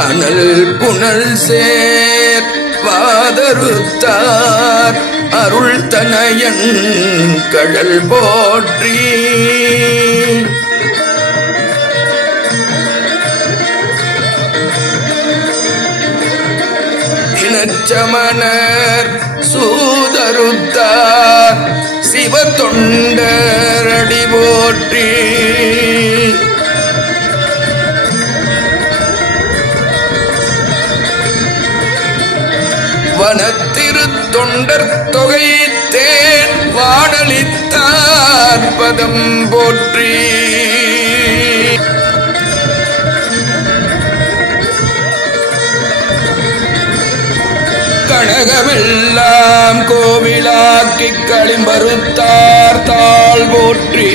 அனல் புனல் சேர் பாதருத்தார் அருள் தனயன் கடல் போற்றி. இனச்சமணர் சூதருத்தார் சிவ தொண்டரடி போற்றி வனத்திரு தொண்டர் தொகை தேன் வாடலித்தார் பதம் போற்றி. கனகமெல்லாம் கோவிலாக்கி களிம்பருத்தார் தாழ் போற்றி.